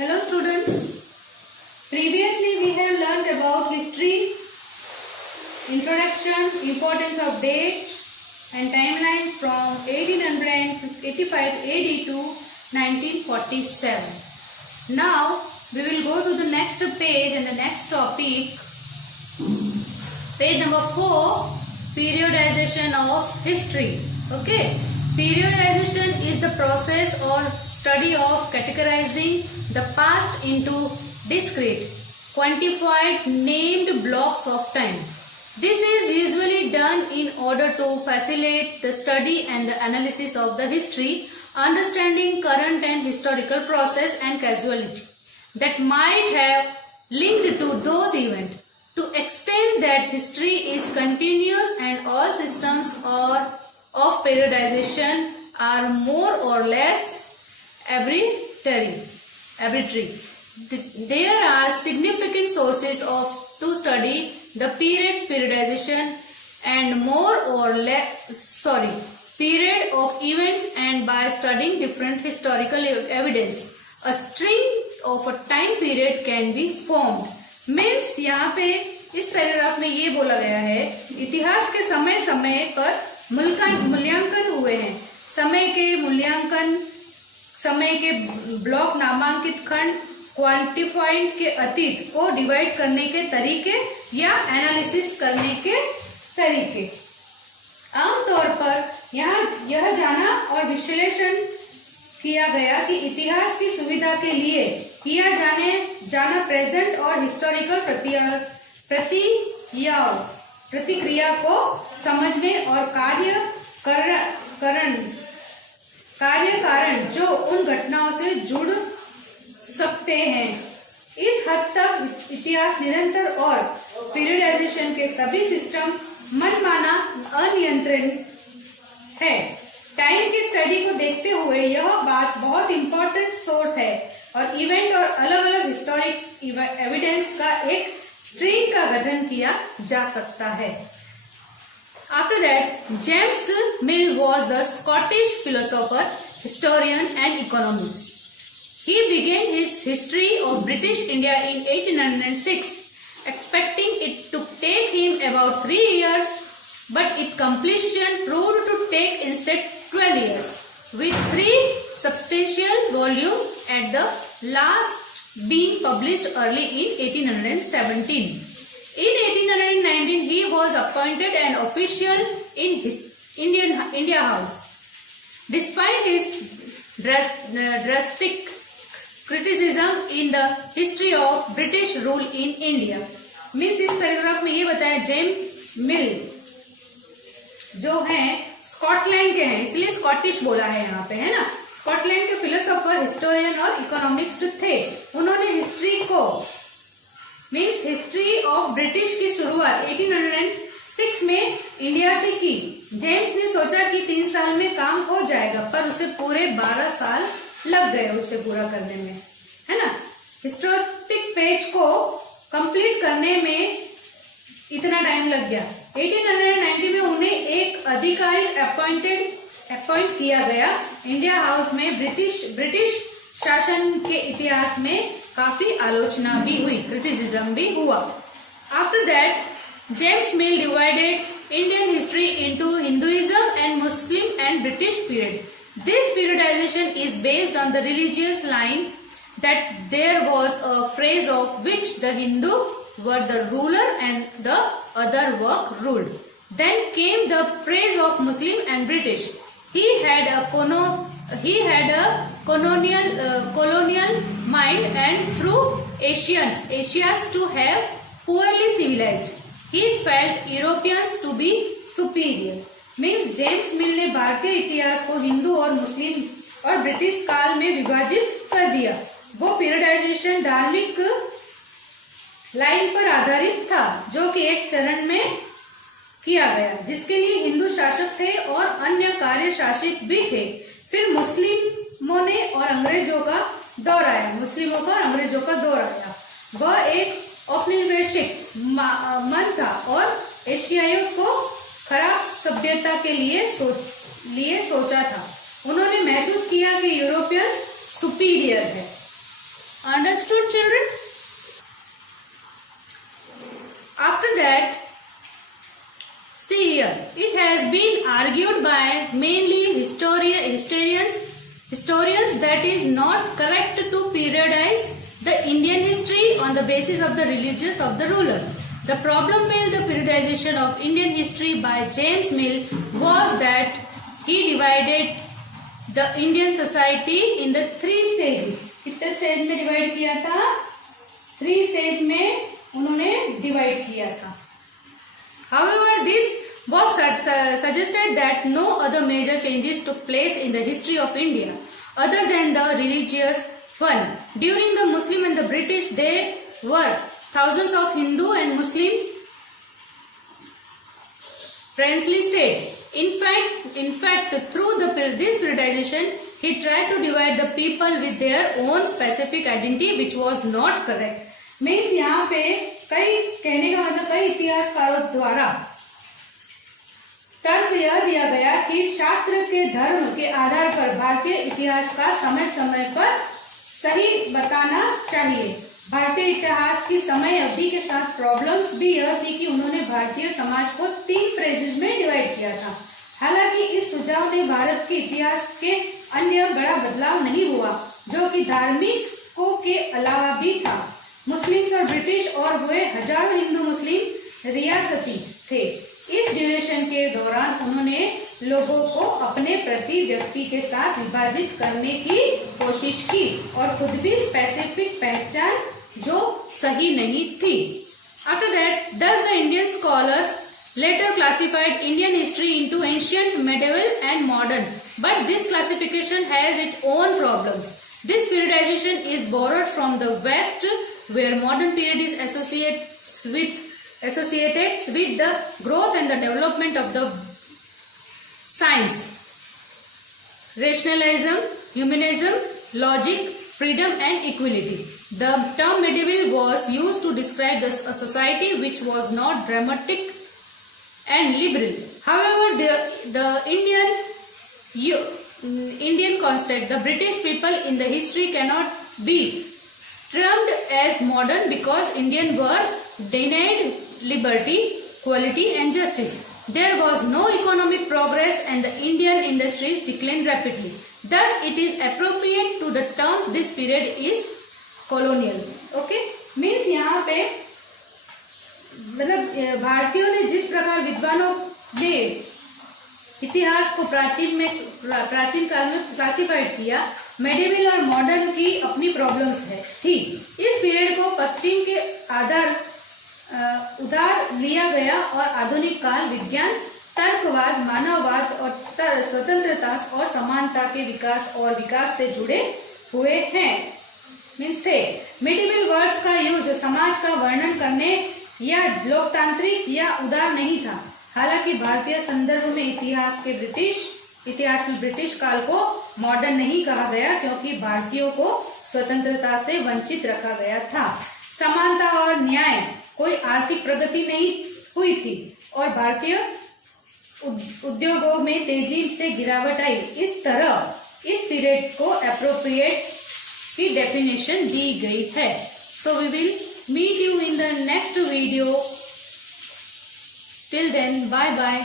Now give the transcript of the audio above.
Hello students, previously we have learnt about history, introduction, importance of date and timelines from 1885 AD to 1947. Now we will go to the next page and the next topic, page number 4, periodization of history. Okay. Periodization is the process or study of categorizing the past into discrete, quantified, named blocks of time. This is usually done in order to facilitate the study and the analysis of the history, understanding current and historical process and causality that might have linked to those events. To extend that history is continuous and all systems of periodization are more or less arbitrary. There are significant sources to study the periodization and period of events, and by studying different historical evidence, a string of a time period can be formed. Means यहाँ पे इस paragraph में ये बोला गया है, इतिहास के समय समय पर मूल्यांकन हुए हैं, समय के मूल्यांकन, समय के ब्लॉक नामांकित खंड, क्वांटिफाइड के अतीत को डिवाइड करने के तरीके या एनालिसिस करने के तरीके। आमतौर पर यहाँ यह जाना और विश्लेषण किया गया कि इतिहास की सुविधा के लिए किया जाना प्रेजेंट और हिस्टोरिकल प्रतिक्रिया को समझने और कार्य कारण जो उन घटनाओं से जुड़ सकते हैं। इस हद तक इतिहास निरंतर और पीरियडाइजेशन के सभी सिस्टम मनमाना अनियंत्रित है। टाइम की स्टडी को देखते हुए यह बात बहुत इम्पोर्टेंट सोर्स है और इवेंट और अलग अलग हिस्टोरिक एविडेंस का एक स्ट्रिंग का गठन किया जा सकता है। After that, James Mill was the Scottish philosopher, historian and economist. He began his history of British India in 1806, expecting it to take him about 3 years, but its completion proved to take instead 12 years, with 3 substantial volumes at the last being published early in 1817. In 1819, he was appointed an official in his India House. Despite his drastic criticism in the history of British rule in India, means इस paragraph में ये बताया James मिल जो हैं Scotland के हैं, इसलिए Scottish बोला है यहाँ पे, है ना। स्कॉटलैंड के फिलोसोफर, हिस्टोरियन और इकोनॉमिस्ट थे। उन्होंने हिस्ट्री को मीन्स हिस्ट्री ऑफ ब्रिटिश की शुरुआत 1806 में इंडिया से की। जेम्स ने सोचा कि 3 साल में काम हो जाएगा, पर उसे पूरे 12 साल लग गए उसे पूरा करने में, है ना। हिस्टोरिक पेज को कंप्लीट करने में इतना टाइम लग गया। 1890 में उन्हें एक अधिकारी अपॉइंट किया गया। इंडिया हाउस में ब्रिटिश शासन के इतिहास में काफी आलोचना भी हुई, क्रिटिसिज्म भी हुआ। After that, James mill divided Indian history into Hinduism and Muslim and British period. This periodization is based on the religious line that there was a phase of which the Hindu were the ruler and the other were ruled. Then came the phase of Muslim and British. He had a colonial mind and through Asians to have poorly civilized. He felt Europeans to be superior. Means James मिल ने भारतीय इतिहास को हिंदू और मुस्लिम और British काल में विभाजित कर दिया। वो पीरियडाइजेशन धार्मिक लाइन पर आधारित था, जो कि एक चरण में किया गया, जिसके लिए हिंदू शासक थे और अन्य कार्य शासित भी थे। फिर मुस्लिमों और अंग्रेजों का दौर आया। वह एक औपनिवेशिक मन था और एशियाइयों को खराब सभ्यता के लिए सोचा था। उन्होंने महसूस किया कि यूरोपियंस सुपीरियर है। Understood, children? After that, see here, it has been argued by mainly historians that is not correct to periodize the Indian history on the basis of the religious of the ruler. The problem with the periodization of Indian history by James Mill was that he divided the Indian society in the 3 stages. कितने stage में divide किया था? 3 stage में उन्होंने divide किया था. However, this was suggested that no other major changes took place in the history of India other than the religious one. During the Muslim and the British, there were thousands of Hindu and Muslim princely state. In fact, through this periodization, he tried to divide the people with their own specific identity, which was not correct. Means यहाँ पे कहने का मतलब कई इतिहासकारों द्वारा तर्क यह दिया गया कि शास्त्र के धर्म के आधार पर भारतीय इतिहास का समय समय पर सही बताना चाहिए. भारतीय इतिहास की समय अवधि के साथ प्रॉब्लम्स भी यह थी कि उन्होंने भारतीय समाज को 3 फेजेज में डिवाइड किया था. हालांकि इस सुझाव ने भारत के इतिहास के अन्य बड़ा बदलाव नहीं हुआ, जो कि धार्मिकों के अलावा भी था. मुस्लिम्स और ब्रिटिश और हुए हजारों हिंदू मुस्लिम रियासती थे. इस ड्यूरेशन के दौरान उन्होंने लोगों को अपने प्रति व्यक्ति के साथ विभाजित करने की कोशिश की और खुद भी स्पेसिफिक पहचान जो सही नहीं थी. After that, thus the Indian scholars later classified Indian history into ancient, medieval and modern, but this classification has its own problems. This periodization is borrowed from the West, where modern period is associated with the growth and the development of the science, rationalism, humanism, logic, freedom and equality. The term medieval was used to describe a society which was not dramatic and liberal. However, the Indian context, the British people in the history cannot be termed as modern because Indians were denied liberty, equality and justice. There was no economic progress and the Indian industries declined rapidly. Thus, it is appropriate to the terms this period is colonial. Okay? Means यहाँ पे मतलब भारतीयों ने जिस प्रकार विद्वानों ने इतिहास को प्राचीन काल में क्लासिफाइड किया, मेडिवल और मॉडर्न की अपनी प्रॉब्लम्स थी. इस पीरियड को पश्चिम के उधार लिया गया और आधुनिक काल विज्ञान, तर्कवाद, मानववाद और स्वतंत्रता और समानता के विकास से जुड़े हुए हैं. मीन्स थे. मेडिवल वर्ड्स का यूज समाज का वर्णन करने या लोकतांत्रिक या उदार नहीं था. हालांकि भारतीय संदर्भ में इतिहास में ब्रिटिश काल को मॉडर्न नहीं कहा गया क्योंकि भारतीयों को स्वतंत्रता से वंचित रखा गया था. समानता और न्याय, कोई आर्थिक प्रगति नहीं हुई थी और भारतीय उद्योगों में तेजी से गिरावट आई. इस तरह इस पीरियड को एप्रोप्रिएट की डेफिनेशन दी गई है. So we will meet you in the next video. Till then, bye bye.